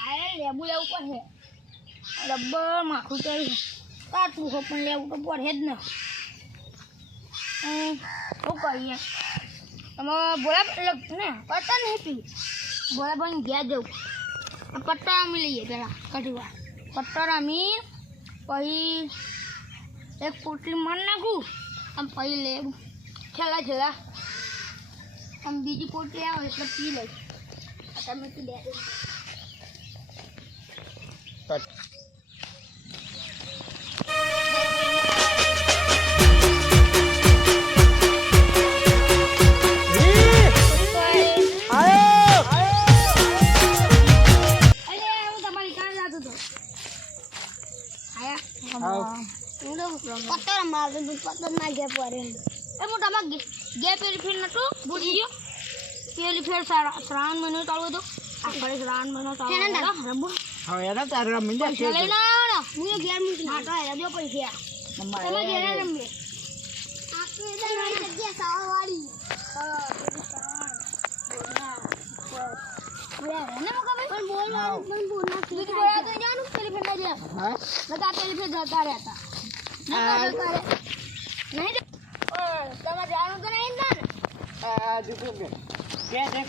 આ લેબુ લેવું પડે રબર માખું ચડી કાટવું હો પણ લેવું તો પડે જ ને શું કરીએ તમે બોલા ને પટ્ટા નહીં પી બોલા ભાઈ ગયા જવું પટ્ટા રમી લઈએ પેલા કઢવા પટ્ટા રમી પછી એક પોટલી મારી નાખું આમ પછી લેવું છેલ્લા આમ બીજી પોટલી આવે એટલે પી લઈશ તમે પી દે પેલી ફેર શ્રાવણ મહિનો ચાલુ હતો આપણે શ્રાવણ મહિનો ચાલુ હવે તારે રમી લે લઈને આવ્યો ને હું ઘેર મૂકી નાટો હેરા દો પૈસા તમે ઘેર રમીએ આપણે જગ્યા સાવાવાળી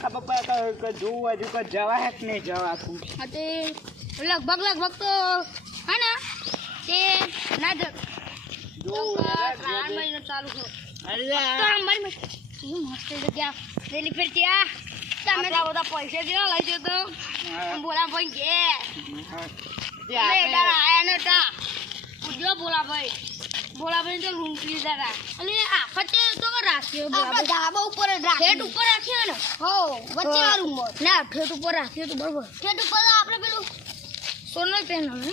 ખબર પડે જોવું હજુ કોઈ જવા હે કે નહીં જવા લગભગ તો હે ને તે ના ચાલુ મસ્ત જગ્યા પેલી ફેર ત્યાં તમે બધા પૈસા જેવા લઈ જતો તો બોલા ભાઈ આયા ને પૂછજો બોલા ભાઈ તો લૂંટી લીધા હતા અને આખતે તો રાખ્યો આપણે ધાબા ઉપર ઠેઠ ઉપર રાખ્યો ને હો વચ્ચે રૂમ ના ઠેઠ ઉપર રાખ્યો તો બરોબર ઠેઠ ઉપર આપણે પેલું સોનલ પેન ને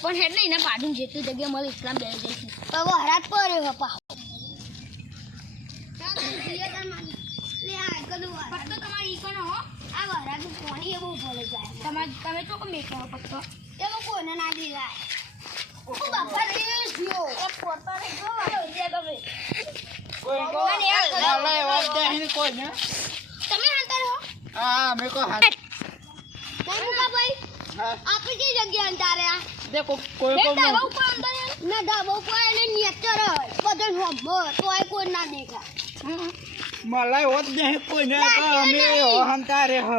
પણ હેડ નહીં ને પાડીને જેટલી જગ્યા મળી ઇસ્લામ બે જઈશું તો હરાત પર પપ્પા તમારી ઈકોનો હો આ વરાનું પાણી એવું ભલે જાય તમે તો કમે કહો પત્તો એમાં કોઈને ના દીલાય ઓ બાપા રે જીઓ એ પોતા રે જો જે તમે કોઈ ને તમે હંતાર હો હા મે કો હા મુકા ભાઈ હા આપી જે જગ્યા અંતારે આ દેખો કોઈ ડાબા ઉપર અંતારે ના ડાબા ઉપર એને નેચર બધન હોમો તોય કોઈ ના દેખા મલાઈ હોત ને કોઈ ને અમે હંતારે હ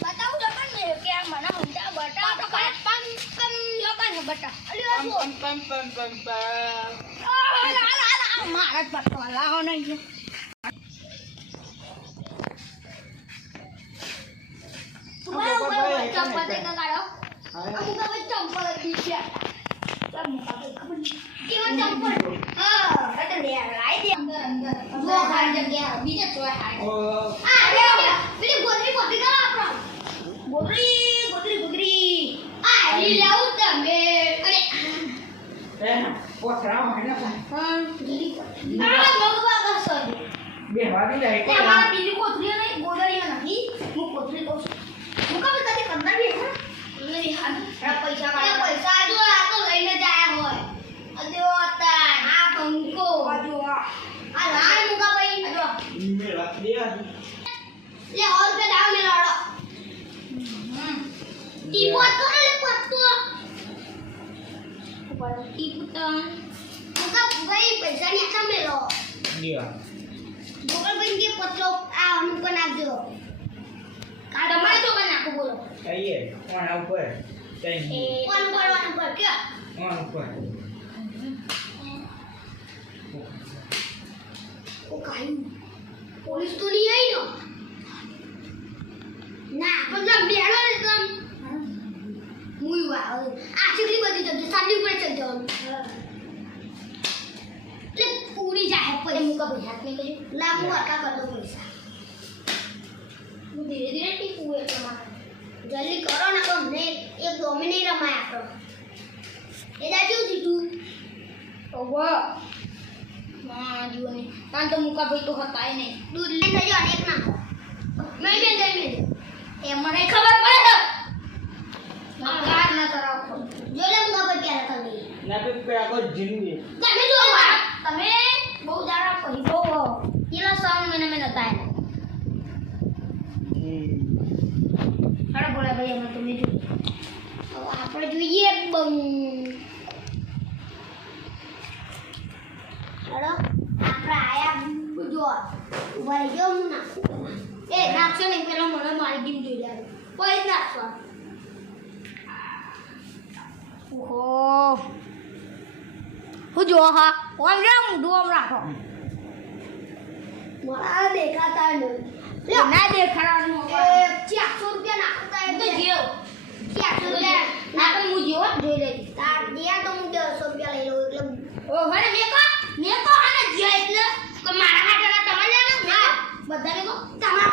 બતાવું તો પણ કે આ મને હંતા બટા તો પમ પમ લોકા ને બટા અલી પમ મારા જ બટવા લાવો નહીં ચંપલ દે કાઢો અમુક હવે ચંપલ દીધા કેવા ચંપલ એટલે લે લાઈ દે અંદર જો ખાઈ જગ્યા બીજે ચોય હાય આ રે પેલી ગોદરી ગોદરી કા આપણો ગોદરી આ લી લાવ તમે અરે એ પોખરાવ હે ને હા જલ્દી આ મગવા બસ બે વાડી જાય તે અમારા બીજી કોથરી નહીં ગોદરી નથી હું કોથરી કહું મુકા બતાતી કંદર બી હે મેરી હાથ પૈસા કાઢો પૈસા જો આ તો લઈને જાય હોય અદ્યો હતા આ બંકો આજો આ રાણ મુકા ભાઈ આજો મે રાખ દે આ લે ઓર पे डाल में लाड़ो टीपो तो ले पत्तो ऊपर टीपो तो मुका भाई पैसा नहीं अच्छा मिलो दिया गोबर बन के पत्तो आ हम को नाखજો કાઢો માય તો કઈ નાખો બોલો કહીએ કોણ ઉપર કઈ કોણ પર કે કોણ ઉપર ઓ કાઈ પોલીસ તો નહીં આવી ના પણ બેડો ને તમ મુઈ વાવ આ ચીકલી બધી જગ્યા સાડી ઉપર ચડ જવાનું લે પૂરી જાય પછી મુકા ભાઈ હાથ में કજો લાગુ આકા કર દો પૈસા ધીરે ધીરે ટીપું એ તમારે જલ્દી કરો ને તો ને એક દોમી નહીં રમાય આપણો એ દાજુ દીધું ઓવો માં જીવો નહીં કાન તો મુકા ભાઈ તો હતા નહીં દૂધ લઈને જજો અને એક નાખો નહીં બે જઈને એ મને ખબર પડે તો ગાર ના કરાવો જો લે મુકા ભાઈ ક્યારે કરી ના તો આખો જિંદગી તમે જો તમે બહુ જારા કહી બહુ કિલો 100 મહિને में नता है अरे बोला भाई ભાઈ એમાં તમે જો આપણે જોઈએ બમ હેલો આપણે આયા જો ઉભા રહી ગયો હું નાખું એ નાખશો નહીં પેલા મને મારી ટીમ જોઈ લે કોઈ જ નાખશો ઓહો હું જો હા ઓમ રે મુઢું ઓમ રાખો મારા દેખાતા નહીં ના દેખાવાનું એ 400 રૂપિયા નાખતા એમ તો જેવ 400 રૂપિયા ના પણ હું જેવો જોઈ લેતી તાર દિયા તો હું 200 રૂપિયા લઈ લઉં એટલે ઓ હરે મેકો આને જે એટલે કે મારા હાથના તમે લેના ના બધાને કો તમારે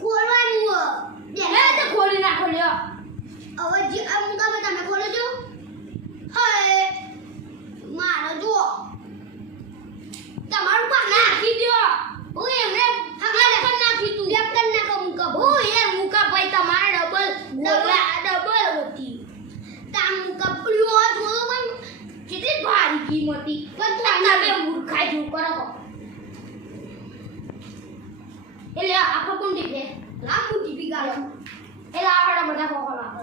ખોલવાનું હે તો ખોલી નાખો લ્યો હવે જે આ મુકા મે તમે ખોલો છો હે મારો જુઓ તમારું પર નાખી દો હું એમને હગાલે નાખી તું લેફ્ટ નાખો મુકા હું યાર મુકા ભાઈ તમારા ડબલ હતી તા મુકા પ્યો જો ભાઈ કેટલી ભારી કિંમતી પણ તમે મૂર્ખા જો કરો એટલે આખો કોણ ટીપે લાંબુ ટીપી ગાલો એટલે આડા બધા કોકો લાગો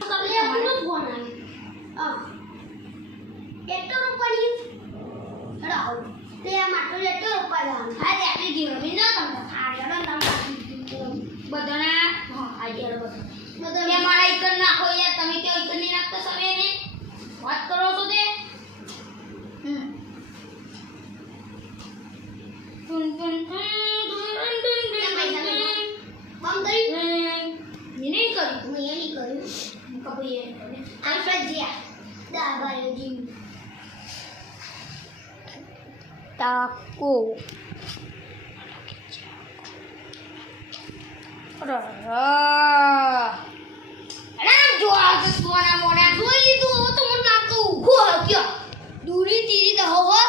તમને આપણો ફોન આવે એટલો રૂપિયા હેડો તે માટલો એટલો રૂપિયા હા લે આટલી જીરો મી ન તમને આ જડો તમને બધાને હા આ જડો બધા મે મારા ઇકન નાખો યાર તમે કે ઇકન ની નાખતા સવે ને વાત કરો છો તે ટુન ટુન બમ કરી મેં નહીં કર્યું હું એ નહીં કર્યું કપી એ કર્યું આપણે જ્યા દાબાયો જીવ તાકો અરે જો આ સોના મોના જોઈ લીધું હવે તો મને નાકો ઉભો ગયો દૂરી તીરી તો હો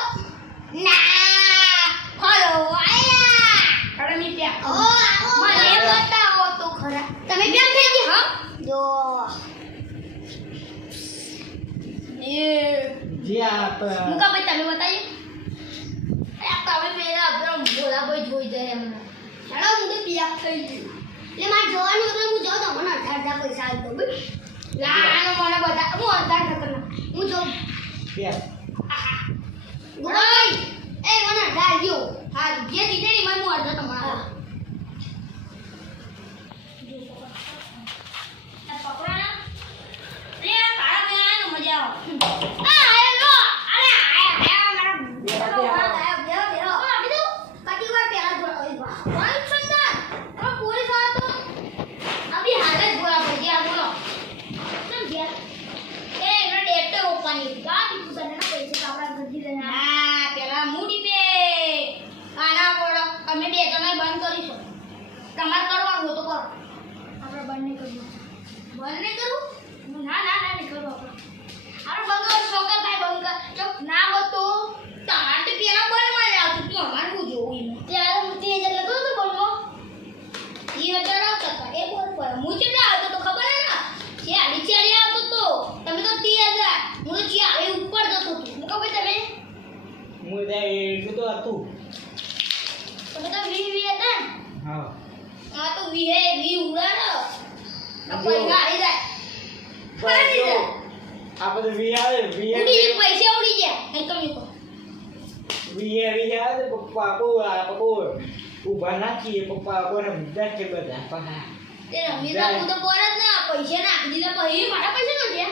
ના હલો આયા અરે મી પ્યા ઓ મને બતાવો તો ખરા તમે કેમ થઈ ગયા હા જો એ જ્યાં મુકા ભાઈ તમે બતાજો તમે મેરા અબ્રમ બોલા ભાઈ જોઈ જાય એમને ચાલો હું તો પિયા થઈ ગયું એટલે મારે જોવાનું એટલે હું જાઉં તો મને 18,000 પૈસા આવી દો ભાઈ લાનો મને બધા હું 18,000 હું જો ભાઈ એ મને 18 ગયો હા જે દીધે ની મને હું 18 તમારા પકડો લે કાળા મે આનો મજા આવે હેલો અરે આયા મારા અમે બે જણા બંધ કરીશું તમારે કરવાનું હોય તો કરો આપણે બંધ નહીં કરવું બંધ નહીં કરવું ના નહીં કરવું આપણે બંધ છોકરા ભાઈ બંધ જો ના હોત તો તમારે તો પેલા બંધ માં આવતું તું અમારે શું જોવું એમાં ત્યારે હું 3000 લગાવ તો બોલમાં 3000 આવતા એ બોલ પર હું કેટલા આવતો તો ખબર હે ને ચાલી આવતો તો તમે તો 3000 હું તો ચાલી ઉપર જતો હતો હું કહું તમે હું એટલું તો હતું તમે તો 20 હતા ને હા આ તો 20 ઉડાડો તો પૈસા આવી જાય પડી જાય આ બધું વી આવે ઉડી પૈસા ઉડી ગયા નહીં તમે કહો વી આવે પપ્પા ઉભા નાખીએ પપ્પા કોને મુદ્દા છે બધા પા તે રમી તો તો પર જ ના પૈસા નાખી દીધા પછી મારા પૈસા નથી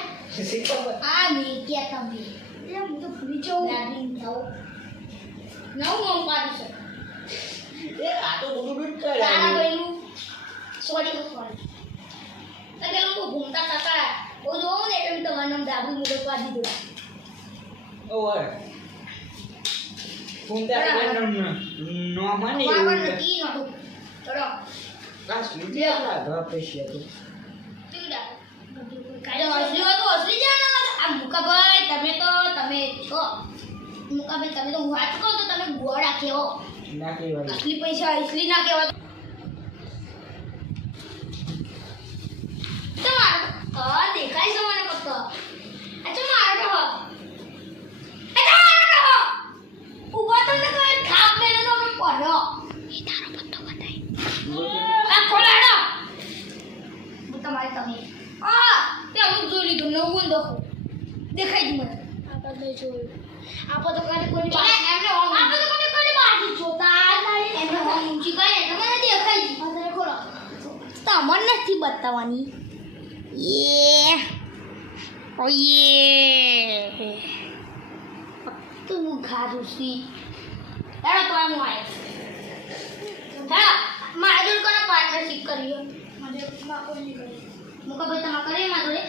આ મે કે તમે એ હું તો ભૂલી જાઉં દાદીને જાઉં નવ મમ પાડી છે એ આ તો બધું કરે તારા ભાઈનું સોરી તો કે લોકો ઘૂમતા કાકા ઓ જો ને એટલે તમારું નામ દાદુ મુદે પાડી દીધું ઓવર ફૂંદા નો માની બાબર નથી નતું ચલો કાસ લીધા ધા પૈસા તો તીડા કાલે અસલી વાત અસલી જાણો આ મુકાભાઈ તમે છો મુકાભાઈ તમે તો વાત કહો તો તમે ગોળા કેવો ના કેવાય અસલી પૈસા અસલી ના કેવા તમારો દેખાય છે મને ફક્ત અચ્છા મારો તો ઉભા તો ખાપ મેલે તો પડ્યો એ તારો પત્તો બતાય આ ખોલાડો નહીં જોયું. આપણે તો કદી કોઈની વાત એમને આપણે તો કદી કોઈની વાત જોતા નહીં. એમને હોમ ઊંચી કરે એટલે મને દેખાય છે. અત્યારે ખોલો. તમને નથી બતાવવાની. યે ઓયે તું ખાધું સી હેડો તો આમ આય હેડો મારા જોડે કોને પાર્ટનરશિપ કરી મને માં કોઈ નહીં કરી મુકા ભાઈ તમા કરે માં જોડે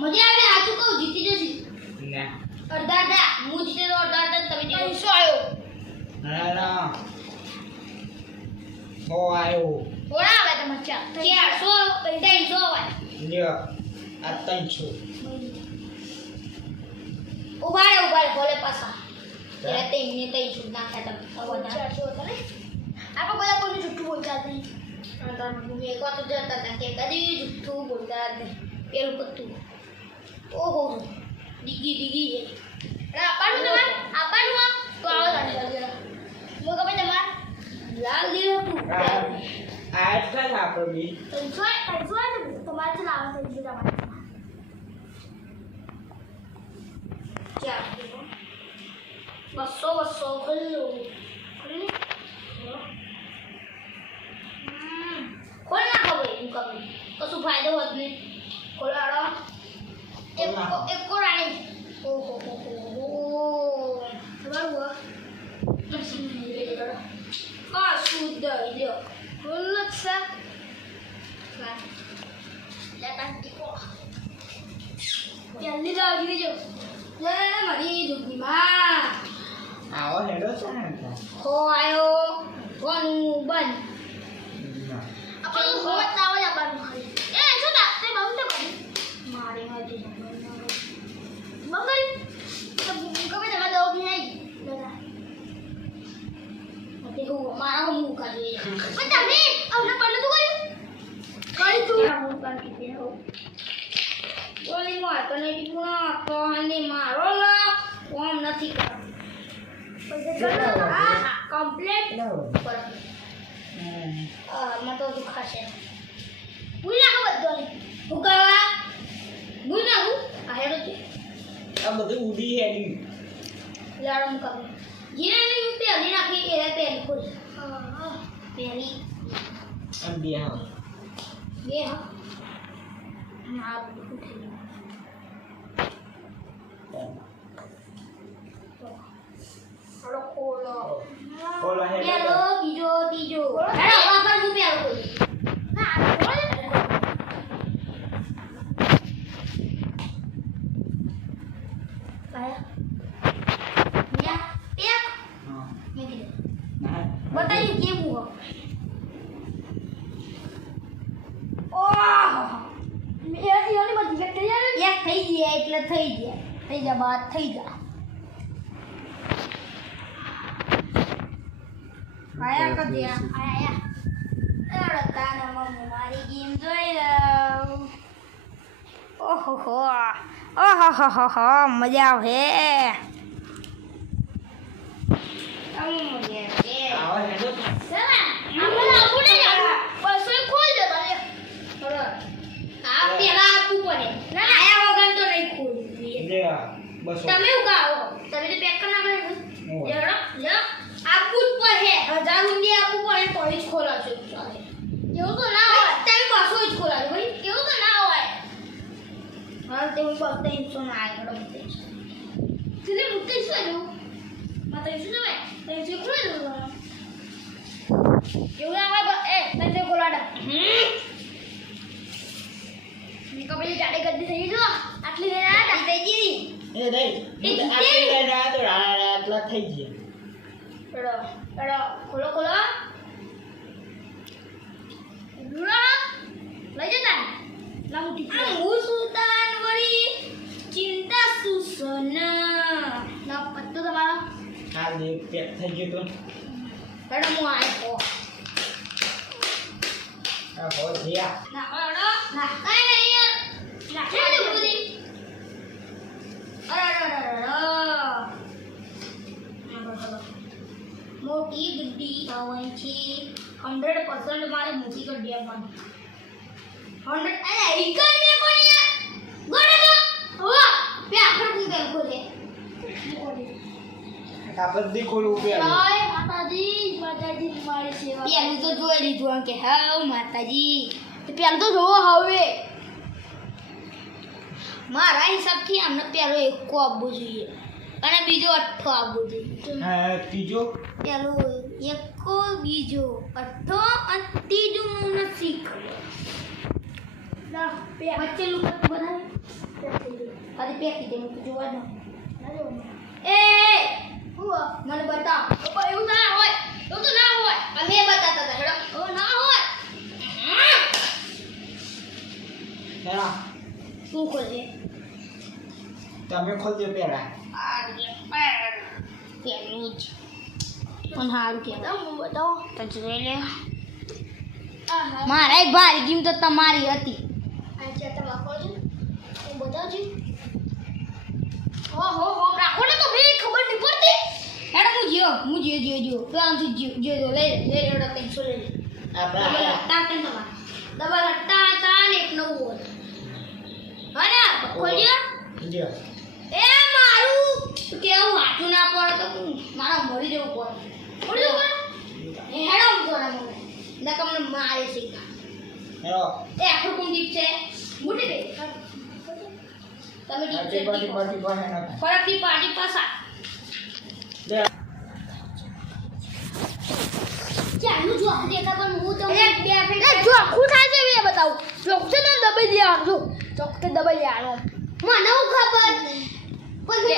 મજા આવે સાચું કહું જીતી જશે ના અડધા હું જીતે તો અડધા તમે જીતો શું આવ્યો ના હો આવ્યો થોડા આવે તમારે 400 300 આવે લ્યો આ 300 ઉભા બોલે પાછા એટલે તે ઇને તઈ છૂટ નાખ્યા તમે અવડા 400 હતા ને આપણે બધા કોઈને જુઠ્ઠું બોલતા નહીં અંતર મેં એક વાત જતા હતા કે કદી જુઠ્ઠું બોલતા નહીં પેલું કતું ઓહો ડીગી છે આપવાનું તો આવો જરા મો કબે તમાર લાલ દીધું તું આ એટલા જ આપણે બી 300 તમારે ચલાવવા થઈ ગયું તમારે क्या 200 કરી ખોલ ના ખબર હું કરું કશું ફાયદો હોત નહીં ખોલાડો એક કોરાણી ઓહો ખબર હો કા શુદ્ધ લ્યો ખોલ છે લેતા ટીકો જલ્દી લાવી દેજો લે મારી દુખની માં આવો હેડો છે ને હો આયો કોનું બંધ આપણે તો હોત ના હોય આપણને ખાલી એ શું લાગતે બહુ તો કરી મારે મારી મંગલ તો કবে તમારે દો કે નહીં લગા તે હું મારા હું કરી પણ તમે આવને પડલું તું કરી તું હું કરી કે હો ઓલી માં તો નહીં પૂરા તો હાને મારો લો કોમ નથી કર પછી કરો હા કમ્પ્લીટ પર માં તો દુખાશે ભૂલા હો બધો હું કરવા ભૂલા હું આ હેડો છે આ બધું ઉડી હેડી લાડમ કર જીરા ની પેલી નાખી એ પેલી ખોલ પેલી આમ બે હા બે હા આ ઉઠી ખોલો હેડો પેલો બીજો ત્રીજો હેડો વાપર હું પેલો ખોલ ના ખોલ કાયા યા પેક હા મેં કીધું ના બતાવી કેવું હો ઓહ યાની બધી બેક્ટેરિયા એક થઈ ગયા એટલે થઈ ગયા બાદ થઈ જા આયા કદિયા આયા તાના મમ્મી મારી ગેમ જોઈ લઉં ઓહો મજા આવે આવો હેડો લે 200 તમે ઉગાવો તમે તો પેક કરના કરે લેડો લે આપું જ પડે 1000 રૂપિયા આપું પડે તો જ ખોલાશે એવું તો ના હોય તમે 200 જ ખોલાજો ભાઈ એવું તો ના હોય હા તે હું 300 ના આગળ મૂકે સીધે મૂકે છે જો માતા શું છે ભાઈ તે ખોલે દો એવું ના હોય તે ખોલાડા મેં કબે જાડે ગદ્દી થઈ જો આટલી દે આ થઈ ગઈ એ નહીં આટલે ના તો આટલા થઈ ગયા Pero, ખોલો લઈ જતા ના ઉઠી હું સુતાન વળી ચિંતા સુસન ના પત્તો તમારો આ લે પેક થઈ ગયો તો હેડો હું આયો આ હો જીયા ના હેડો ના કાઈ નહીં યાર ના હેડો બુદી અરે મોટી ગड्डी આવવાની છે 100% મારે મોટી ગड्डी આવવાની 100 અરે ઈકર મે કોણ યાર ગોડે તો હો બે આખર કું કે ખોલે કાપડ ખોલવું પેલું જય માતાજી માતાજી મારી સેવા પેલું તો જોઈ લીધું આમ કે હા માતાજી પેલું તો જોવો હવે મારા હિસાબથી આમને પેલો એકો આપવો જોઈએ અને બીજો 8 આપવો જોઈએ હા ત્રીજો પેલો એકો બીજો 8 અને ત્રીજું હું નથી ખબર વચ્ચે લુકત બનાવી અરે પેકી દે હું જોવા દઉં એ મને બતાવ એવું ના હોય એવું તો ના હોય અમે બતાતા હતા હેડો એવું ના હોય પેલા શું ખોજે તમે ખોલજો પેલા પેલું જ પણ સારું કે બતાવો તો જોઈ લે મારા એક ભારી ગીમ તો તમારી હતી રાખો ને તો ભાઈ ખબર નહીં પડતી હેડ હું જીઓ તો આમથી જીઓ લે હેડો કઈ છો લે આપણા ટાકન તમાર ડબલ હટ્ટા હતા ને એક નવું હતું અને ખોલ્યો જો એ મારું કેવું હાથું ના પડે તો મારા મરી જવું પડે એ હેડો ઉતોરા મને નકમ મને મારે છે હેલો એ આખું કોણ દીપ છે મોટી બે તમે દીપ છે પાટી ફરકથી પાટી પાસા લે ચાલુ જો દેખા પણ હું તમને બે ફેર જો આખું થાય છે મેં બતાવું ચોકતે ને દબાઈ દેવાનું જો ચોકતે દબાઈ દેવાનું મને હું ખબર પણ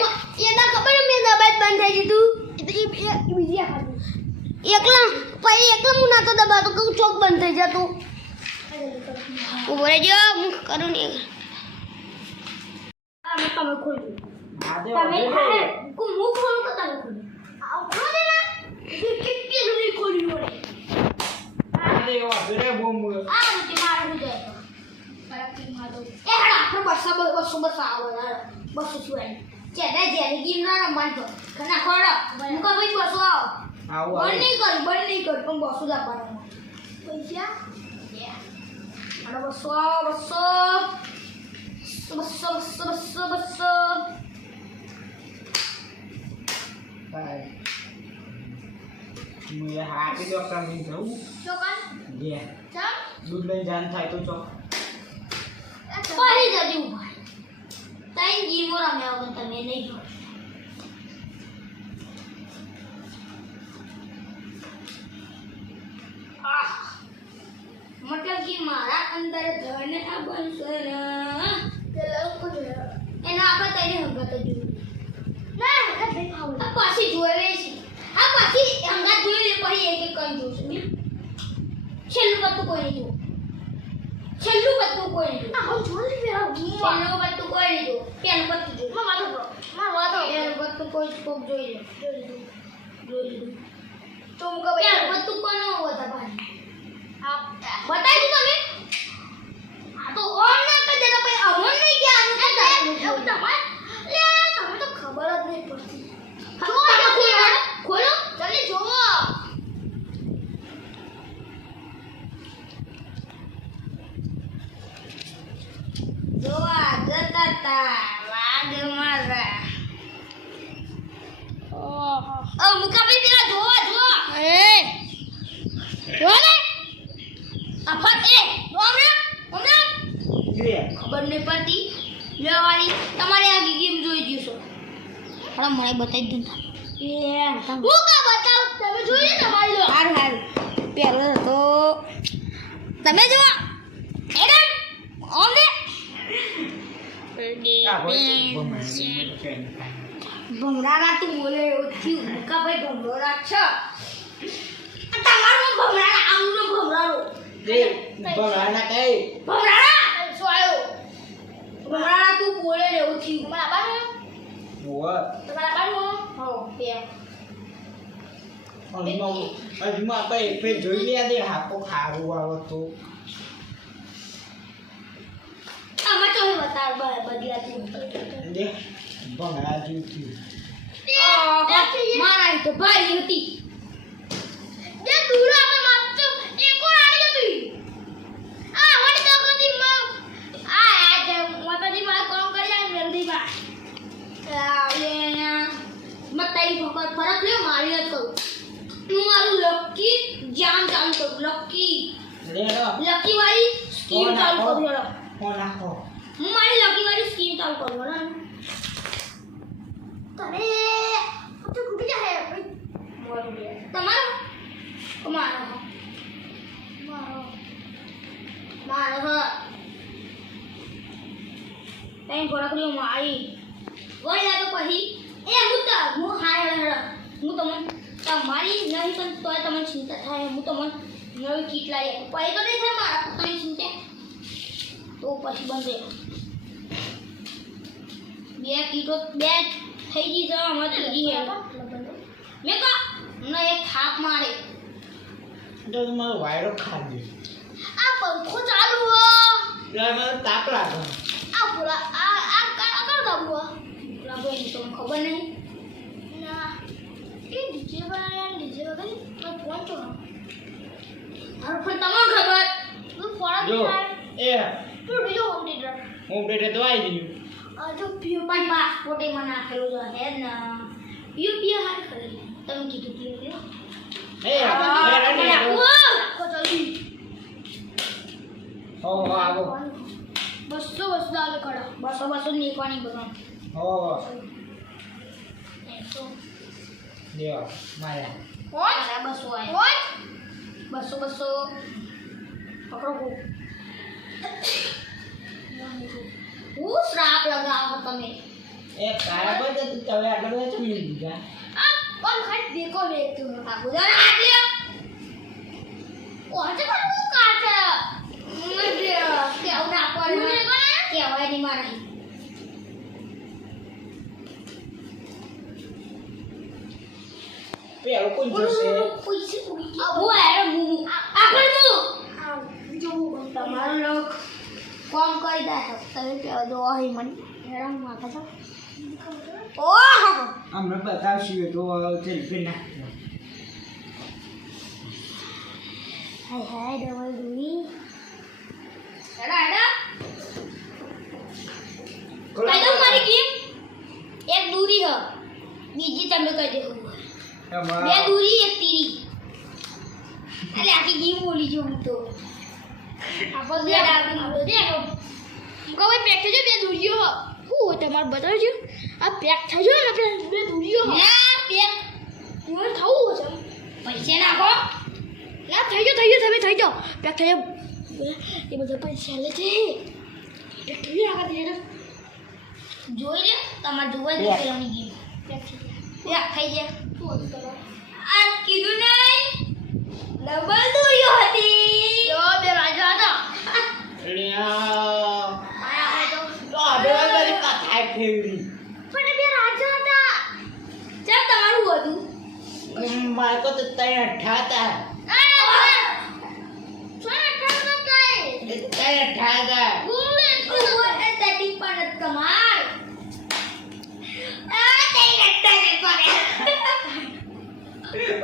એના ખબર મેં દબાઈ બંધ થઈ દીધું બીજી ખાતું એકલા પછી એકલા હું નાતો દબાતો કે ચોક બંધ થઈ જતું ઉભો રહેજો હું કરું ને તમે ખોલી આજે તમે હું ખોલું તો તમે ખોલી આ ખોલે ને કેટલી જલ્દી ખોલી વળે આજે વાપરે બોમ આ રીતે મારું જાય તો ફરકથી મારો એ હડા આપણે બસ આવો બસ શું ચેડા જેની ગીમ ના રમવાનું તો ઘણા ખોડો હું કહું ભાઈ બસો આવો આવો બંધ નહીં કર પણ બસો જ આપવાના પૈસા અને બસો બાય મુએ હાથી ડોક્ટર ની જવું ચોકન જે ચાલ દૂધ લઈ જાન થાય તો ચો પાડી જજો ભાઈ તાઈ ગીમો રમ્યા વગર તમે નહીં જો मतलब कि मारा अंदर धन बंसन एना આપણે તઈને હંગત જ ના હંગત નહીં ખાવું આ પાછી જોવે છે આ પાછી હંગત જોઈ લે પછી એક એક કઈ જોશે છેલ્લું પત્તું કોઈ નહીં જો છેલ્લું પત્તું કોઈ નહીં આ હું જોઈ લે છેલ્લું પત્તું કોઈ નહીં જો પેલું પત્તું જો માં વાતો પેલું પત્તું કોઈ કોક જોઈ લે તો મુકા ભાઈ પેલું પત્તું કોનો હોતા ભાઈ बताई दी તમે આ તો ઓન ના કરી દેતો ભાઈ અમન નહીં કે આનું એવું તમાર લે તમે તો ખબર જ નહીં પડતી ખોલો જલ્દી જોવો જોવા જતા વાગ મારા ઓહો મુકા ભાઈ તેરા જોવા જો એ જો ને અફત એ ઓમરા ખબર નહીં પડતી લેવાળી તમારે આ ગેમ જોઈ જશો પણ મને બતાવી દઉં એ હું કા બતાવ તમે જોઈ લે તમારી લો હારું પેલો તો તમે જો એડમ ઓમરે ભમરાના તું બોલે એવું થયું કા ભાઈ ભમરા છે તમારું ભમરાના આમનો ભમરાનો ભગવાના કઈ ભમરાના શું આવ્યો ભમરાના તું બોલે ને એવું થયું તમારા બાનું ઓવા તમારા બાનું હો બે અજમા કઈ ફેર જોઈ લે દે હાકો ખારું આવતો આમાં તો બતાવ બદલાતું દે ભગવાના જીવ થયું મારા તો ભાઈ હતી જે દૂર આપણે મારતો એકો આવી હતી આ વળી તો કદી આ માતાજી માં કોમ કરી જાય જલ્દી બા લે મત તઈ વખત ફરક લ્યો મારી નથી કરું હું મારું લકી જામ ચાલુ કરું લકી વાળી સ્કીમ ચાલુ કરું હેડો ફોન નાખો હું મારી લકી વાળી સ્કીમ ચાલુ કરું હેડો તમે તો ખૂટી જાય તમારો મારો તઈ ફરક લ્યો મારી વળ્યા તો પછી હું હાય હું તમને તમારી નહીં પણ તોય તમને ચિંતા થાય હું તમને નવી કીટ લાવી આપું પછી તો નહીં થાય મારા પોતાની ચિંતા તો પછી બંધ બે કીટો બે થઈ ગઈ તો અમારે ત્રીજી હે મેં કહો મને એક થાપ મારે તો તમારો વાયરો ખાઈ આ પંખો ચાલુ હો એટલે મને તાપ લાગે આ પૂરા આ કર દબો પૂરા ભાઈ તમને ખબર નહીં ના એ ડીજે બનાવ્યા ડીજે વગર તો ફોન તો મારો ફોન તમને ખબર તું ફોન જો એ તું બીજો હોમ થિયેટર તો આવી ગયું આ જો પીઓ પણ પાસપોર્ટ એમાં નાખેલો છે હે ના પીઓ હાર કરે તમે કીધું પીઓ આવો બસો આવે કડો બસો નીકળવાની બધા દેવા માયા કોણ બસો આવે બસો પકડો હું શ્રાપ લગાવો તમે એ કાયા પર તો તમે આગળ જ મિલ દીધા આ કોણ ખાટ દેખો લે તું આ ગુજાર હાથ લ્યો કોણ છે કોણ કાટે મજે કેવ ના પર કેવાય ની મારા પેલો કોણ જોશે પૈસે હું આયો હું આગળ હું જો તમારો લોક કોમ કરી દે તમે કેવો દો હી મને હેરાન માથા છો ઓહો અમને બતાવશું તો સેલ્ફી ના હાય ડબલ દૂરી હેડા કઈ દો મારી ગેમ એક દૂરી હ બીજી તમે કહી દે બે દૂરી એક તીરી અલે આખી ગેમ બોલી જો હું તો આપો દે ડાબી દે કહો પેક થજો બે દૂરીઓ હું તમાર બતાવજો આ પેક થજો ને આપણે બે દૂરીઓ ના પેક હું થાવું છે પૈસા નાખો ના થઈ ગયો તમે થઈ જાઓ પેક થઈ એ બધા પૈસા લે છે પેક થઈ ગયો આગળ દે જોઈ લે તમાર જોવા જ કરવાની ગેમ પેક થઈ જાય આ કીધું નહીં ડબલ દૂરીઓ હતી યો બે રાજા હતા આયા તો આડે કથા ફેવરી પણ બે રાજા હતા ચાલ તમારું હતું મારે તો તૈયાર ઠાતા તૈયાર ઠાતા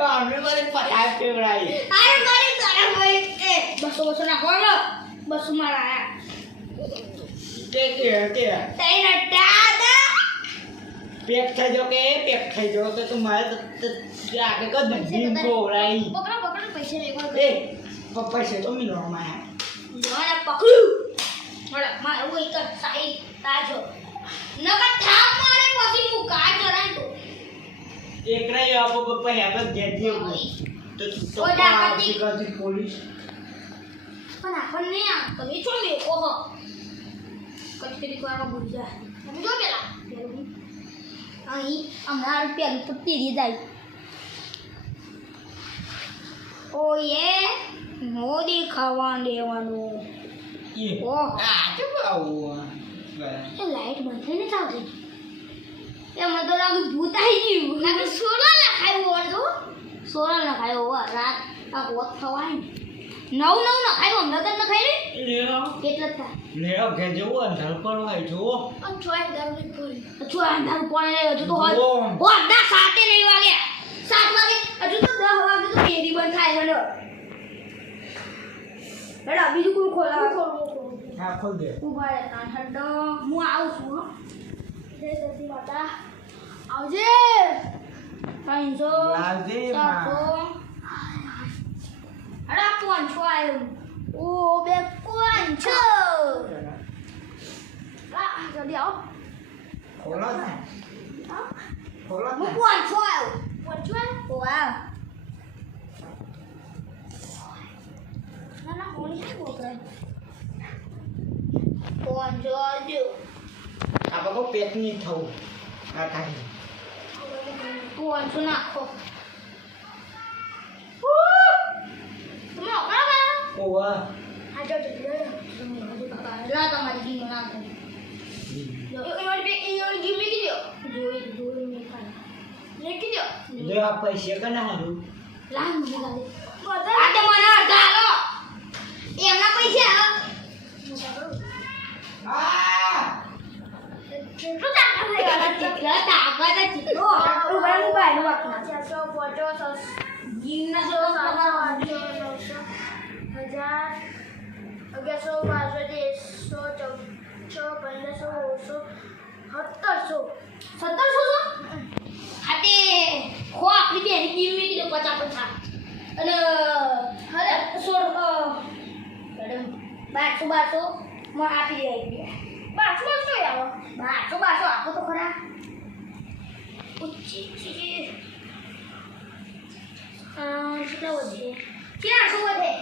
અમને મારે પથાર ફેવરાઈ બસો નાખો બસો મારા કે પેક થઈ જો કે તું મારે આગે કદ ભીમ કોરાઈ પકડો પૈસા લેવા એ પપ્પા છે તો મિલો માયા મને પકડ્યું મળે મારું એક સાઈ તાજો નકર થાપ મારે પછી હું કાર ચરાઈ દો એકરા આપો પપ્પા આપણે ઘેર જેવું તો ઓડા કરતી કરતી પોલીસ પણ આપણને આ તમે છો મે ઓહો કચરી કરવા ભૂલ જાય તમે જો પેલા અહીં હમણાં રૂપિયા ઉપર તેરી જાય ઓ યે મોદી ખાવા દેવાનું એ ઓહ આ કે બાવું એ લાઈટ બંધ થઈને ચાલતી એ મને તો લાગે ભૂત આવી ગયું લાગે સોલા લખાયો તો સોલા લખાયો રાત આ હોત થવાય ને નવ લખાયો નગર લખાય ને લેઓ કેટલા થાય લેઓ કે જેવો અંધાર પડવાય જો અચ્છા અંધાર પડે હજુ તો હોય ના 7 નહીં વાગે 7 વાગે હજુ તો 10 વાગે તો ફેરી બંધ થાય હેડો હેડો બીજું કોઈ ખોલા હા ખોલ દે ઉભા રહે કાન હેડો હું આવું છું હો જય સતી માતા આવજે 500 લાવજે 400 અરે 500 આવ્યું ઓ બે 500 જલ્દી આવો ખોલો ને ખોલો હું ને 500 આવ્યો 500 વાહ ના હોની શું બોલે 500 જો આ બાબો પેટ નહીં થવું આ કાઢી 500 નાખો તમે ઓકળો કરો ઓવા આ જો લા તમારી ગીમ નાખો એ ગીમ કી દો જોઈ મે ખાય લે કી દો લે આ પૈસા કના હારું લાન મુજી ગાલે આ તે મને અડધા આલો એમના પૈસા આ કેટલો તાકાત કેટલા તાકાત કેટલો ઉભા મોબાઈલ વાપરો 450 ગીમના જો 1700 ખાતે ખો આપણી બેની ગીમ મે કીધું 50 અને અરે 16 મેડમ 1200 માં આપી દે 1200 આવો 1200 આપો તો ખરા ઉચ્ચી કેટલા વધે 400 વધે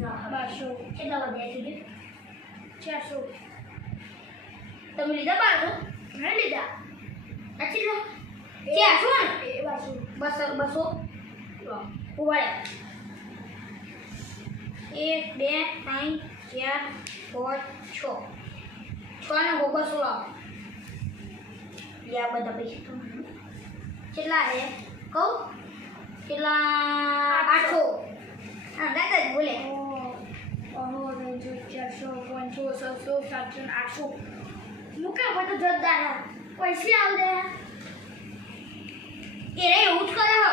1200 કેટલા વધે સુધી 400 તમે લીધા 1200 મેં લીધા અચ્છી લો 400 200 ઉવાળે 1 2 3 4 5 6 ને 200 લાવો યા બધા પૈસા તો કેટલા હે કહું કેટલા 800 હા દાદા જ બોલે 400 500 600 700 800 મુકા બધું જદ્દાર પૈસા આવ દે એ રે એવું જ કરે હો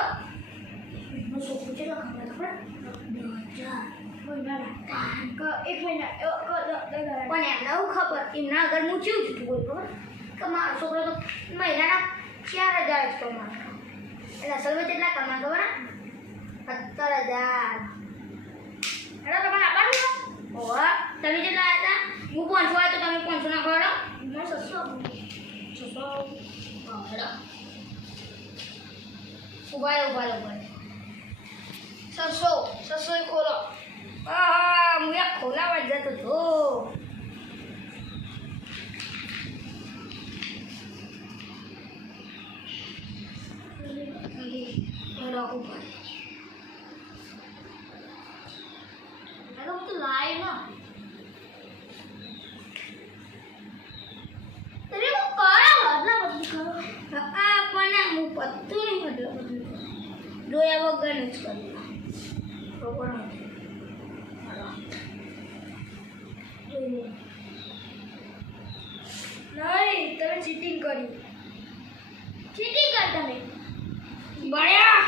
હું શું પૂછે તો ખબર 2000 એક મહિના પણ એમને એવું ખબર એમના આગળ હું ચેવું છું બોલ ખબર કે મારો છોકરો તો મહિનાના 4000 જ કમાતો એટલે અસલ માં કેટલા કમા ખબર 17000 એટલે તમને આપવાનું ઓવા તમે કેટલા હતા હું 500 આવ્યો તો તમે 500 ના ખવડો મેં 600 ઉભા 600 ખોલો હું એક ખોલાવા જ જતો હતો લાઈવ ના તમે હું કરો અદલા બદલી કરો આ પણ હું પત્તું નહીં અદલા બદલી જોયા વગર જ કરું બરોબર નહીં તમે ચીટિંગ કરી તમે બળ્યા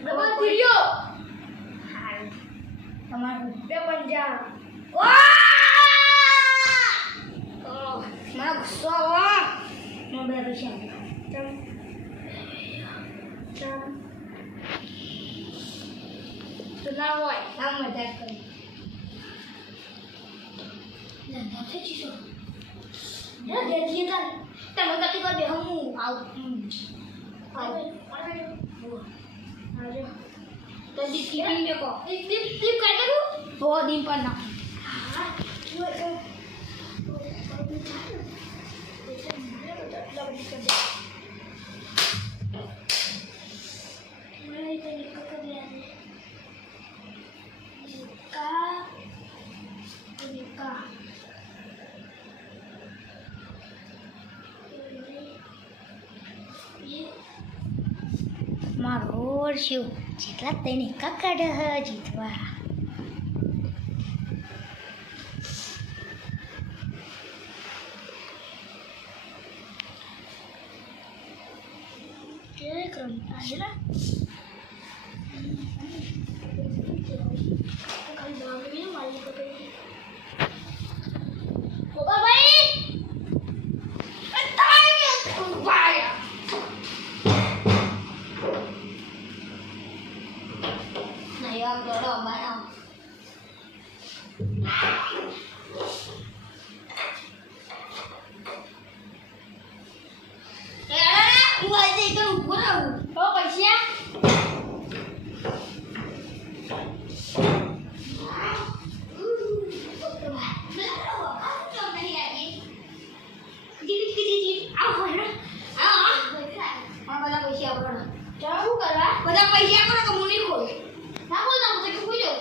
ડબલ વિડિયો તમારું 250 મારા ગુસ્સો આવો બે પૈસા તો ના હોય આ મજાક કરી લંબા થઈ જશો ના દેખીએ તમે કતી કર બે હું આવું તો દીપ મે કો દીપ કાઢે કો બહુ દિન પર ના મારો શિવ જેટલા તેને કકડ જીતવા કે ક્રમ આજલા ખાલી દાવ ને મારી પકડી ગરમ દોડો બનાવ હું આજે એકદમ ઉભો રહું તો પૈસા બધા પૈસા આપો તો મુની ખોલ ના બોલ ના બોલ કોઈ જો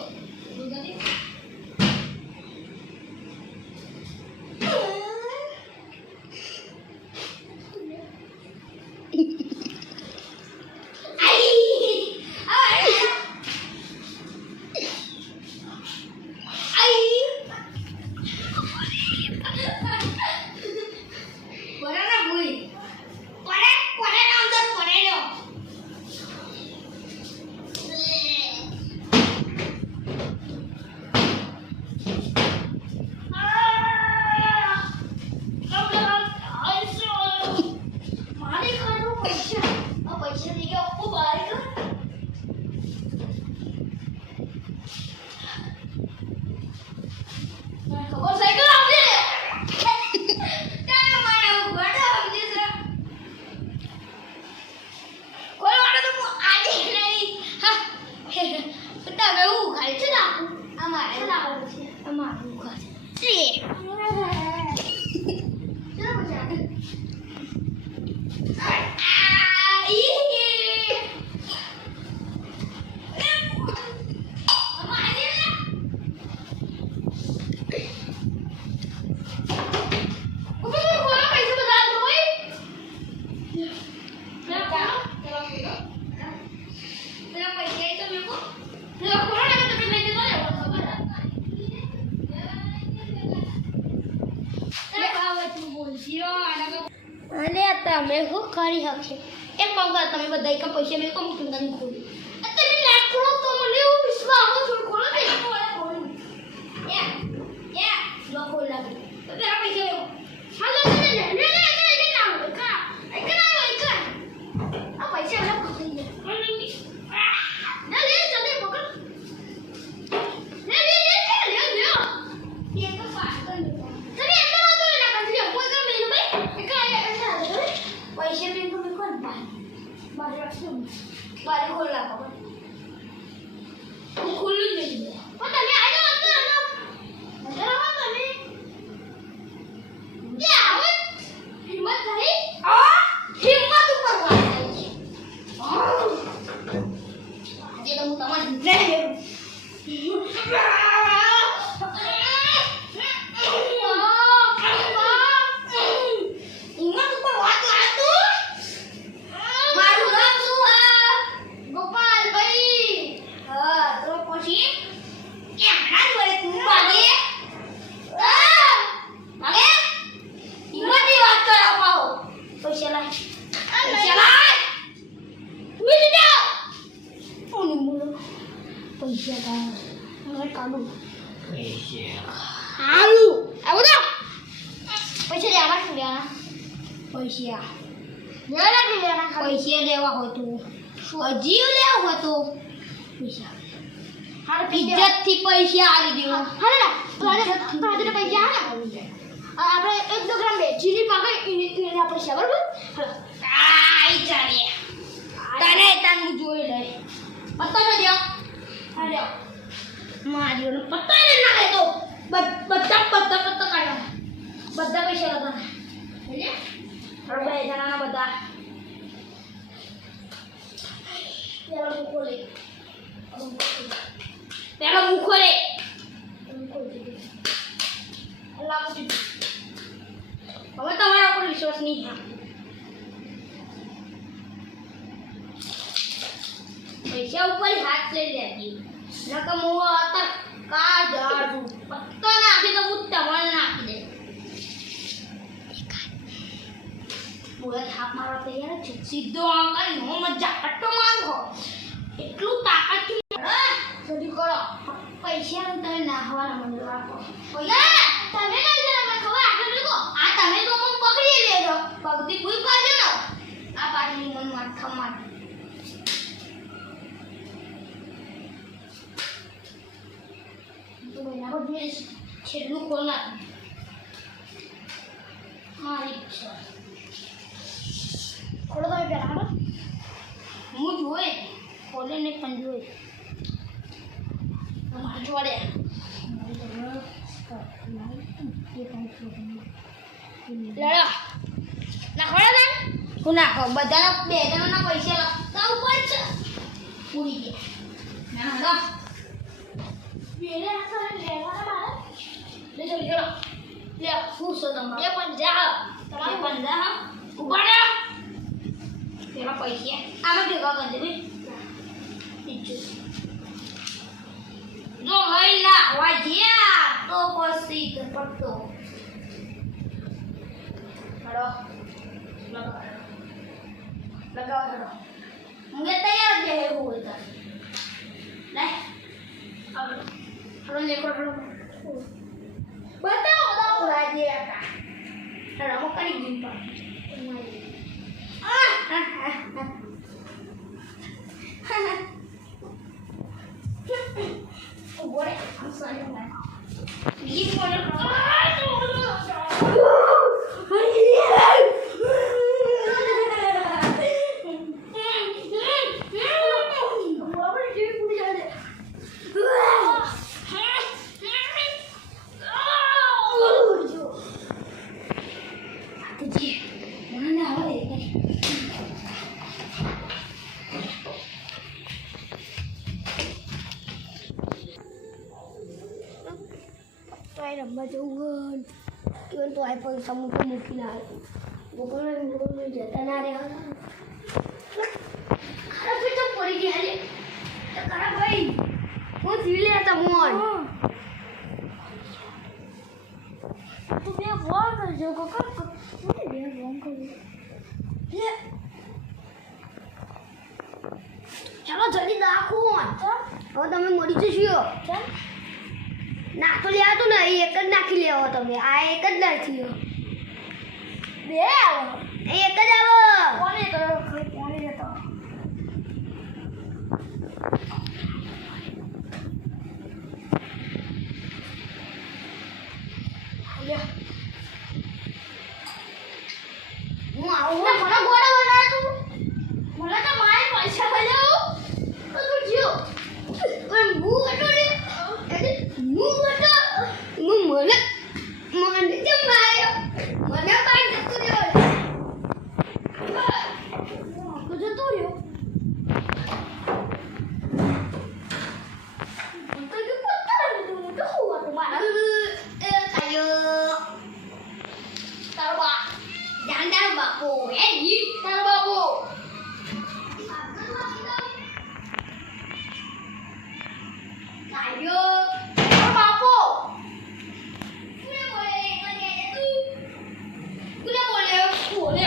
અને તમે શું કરી શકશે એક કામ કરો તમે બધા એક પૈસા મેં કોમ તમને ખોલી તમે લાખ ખોલો તો મને એવું વિશ્વાસ આપો છો ખોલો ને ખોલો લો ખોલ લાગે તો તેરા પૈસા લેવો હાલો ને કામ કા એક આ પૈસા લો ખોલી ના લે જલ્દી પકડ લે એક પાસ કરી તમે એમ તો ના કરી કોઈ કામ નહીં ભાઈ પૈસા બી તમે કોણ બારે ખોલ નાખો હું ખોલું જ નહીં પણ તમે આ જાઓ અંદર તમે જે આવો હિંમત થઈ હિંમત ઉપર વાત થઈ છે આજે તો હું તમારી લઈ પૈસા લેવા હોય તો હજી લેવા હોય તો પૈસા ઇજ્જત થી પૈસા આલી દેવા હા પૈસા આપણે 1-2 ગ્રામ જીરી પાકે એના પૈસા બરાબર આઈ ચાલે તને તને જોઈ લે પત્તા તો દે હાલે માર્યો ને પત્તા ને નાખે તો બધા કાઢ્યા બધા પૈસા લગા એટલે હવે જણાના બધા પેલો મુખો લે હવે તમારા પર વિશ્વાસ નહીં હા પૈસા ઉપર હાથ લઈ લેતી નકમ હું અત્યારે કા જાડું પત્તો નાખી તો હું તમારે નાખી દે બોલે થાપ મારવા તૈયાર છે સીધો આમ કરી નો મજા પટ્ટો મારો એટલું તાકાત જલ્દી કરો પૈસા તમે નાખવાના મને રાખો ઓલા તમે લઈ લે મને ખબર આગળ લોકો આ તમે તો મને પકડી લેજો પગથી ભૂલ કરજો ને આ પાટીની મન માર ખમાર નાખો મેં છેલ્લું ખોલ નાખ મારી ઈચ્છા ખોલો તમે પેલા હાલો હું જોઈ ખોલે ને પણ જોઈ મારે જોડે લડો નાખો ને હું નાખો બધાના બે જણાના પૈસા લાવ ઉપર છે પૂરી ગયા ના ના બેને આ લેવાના મારે લે જો લે લે ફૂસો તમે એ પણ જા તમારે પણ જા ઉપર પેલા પૈસા આમાં ભેગા કરી દેવી જો હઈ ના વાજ્યા તો પછી પડતો હડો લગાવ હડો મુંગે તૈયાર જે હે वो इधर ले अब हड़ो लेको हड़ो बताओ बताओ राजे का हड़ो मो करी गिन पर बोले हम सारे ना ये बोले રમવા જવું કેવું તો આઈ પૈસા મૂકી મૂકીને આવે લોકો જતા ના રહે ખરાબ તો પડી ગયા લે ખરાબ ભાઈ હું જીલે હતા મોન તું બે બોલ કરજો કાકા તું બે બોલ કરજો લે ચાલો જલ્દી નાખો હવે તમે મરી જશો ચાલ ના તો લે તો નહીં એક જ નાખી લેવો તમે આ એક જ નાખી લો બે આવો એક જ આવો કોને કરો કોને જતો હું આવું ને મને ગોળા બનાવ તું મને તો મારે પૈસા ભલ્યો તો તું જીઓ પણ હું હતો ને હું હતો હું મને જે માર્યો મને પણ જતો રહ્યો તો જતો રહ્યો તો કે પત્તા લીધું હું તો હું હતો મારા કાયો તારો બાપો હે ઈ તારો બાપો કાયો તારો બાપો બોલે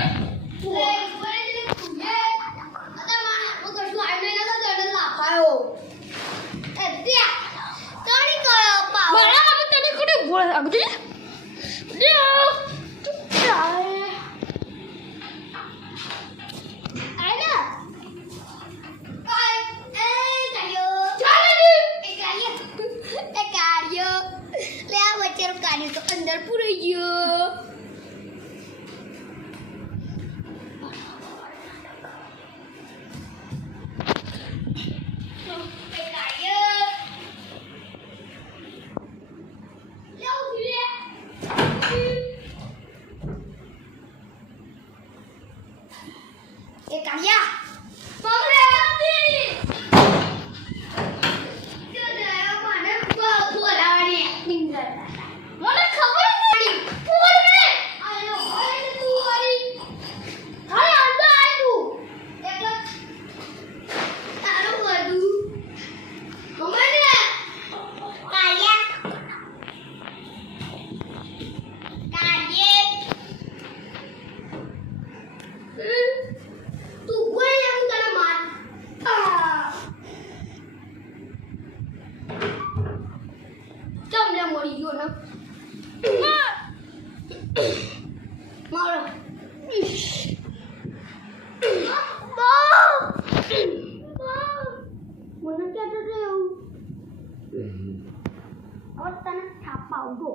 આવજો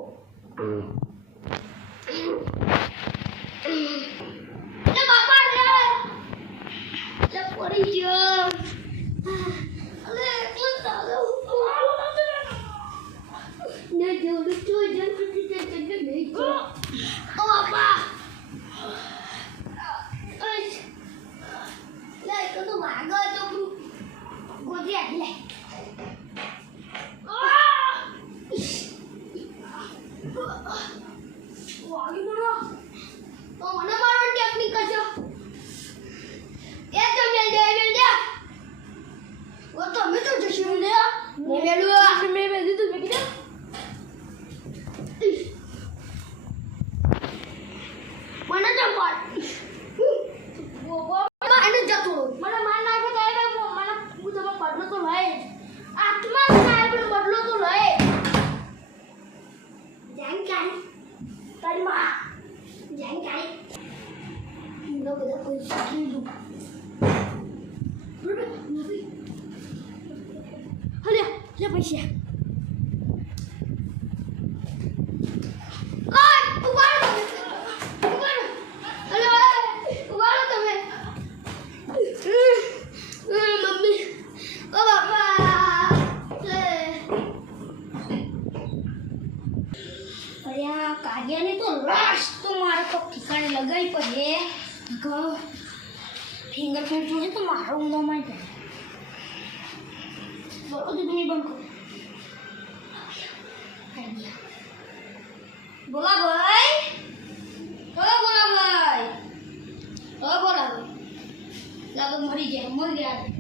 એ બાપા રે લે પડી ગયો અલે એટલું તાલો ને જોડું તો જલ્દી નહીં ઓ બાપા લે તો વાગો તો ગોદી આલે વાગી મને તો મને મારવાની ટેકનિક કરજો એ તો મેલ દે ઓ તો મે તો જશું લે મે મેલું આ મે દીધું મે કીધું મને તો પાડ મને જતો મને માર નાખે તો મને હું તો બદલો તો લઈ આત્મા થાય પણ બદલો તો લઈ જાણકારી તારી માં જાણકારી નો બધા કોઈ શીખી દઉં હલે લે પૈસા કાર્યને તો રસ તો મારે તો ઠીકાણે લગાવી પડે ફિંગરપ્રિન્ટ જોડે તો મારો ઊંધો માં જાય બોલો તો તમે બંધ કરો બોલા ભાઈ બોલા લાગો મરી ગયા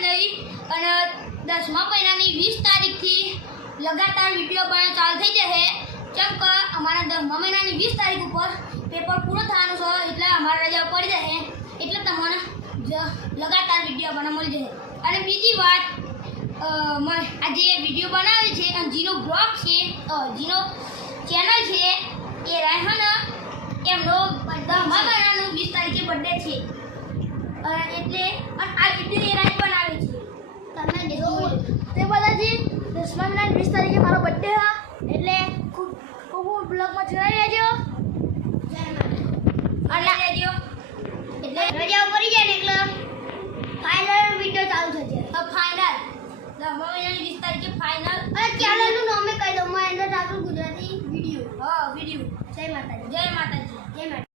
જ નહીં. અને 10મા મહિનાની 20 તારીખથી લગાતાર વિડીયો બનાવવાનું ચાલુ થઈ જશે. કેમ કે અમારા 10મા મહિનાની 20 તારીખ ઉપર પેપર પૂરો થવાનું છે, એટલે અમારે રજા પડી જશે. એટલે તમને લગાતાર વિડીયો બનાવવા મળી જશે. અને બીજી વાત, આજે વિડીયો બનાવે છે અને જીનો બ્લોગ છે, જીનો ચેનલ છે, એ રાયહન એમનો 10મા મહિનાનું 20 તારીખે બર્થડે છે. એટલે આ વિડીયો એ રાય બનાવે છે. તમે તે બધાજી 10મા મહિનાની 20 તારીખે મારો બર્થડે હા, એટલે ખૂબ બ્લોગમાં જોડાઈ રહેજો. અને રહેજો એટલે રજા પડી જાય ને એટલે ફાઇનલ વિડીયો ચાલુ થશે. ફાઇનલ 10મા મહિનાની 20 તારીખે ફાઇનલ. અને ચેનલનું નામ કહી દઉં, મહેન્દ્ર ઠાકુર ગુજરાતી વિડીયો. વિડીયો. જય માતાજી. જય માતાજી. જય માતાજી.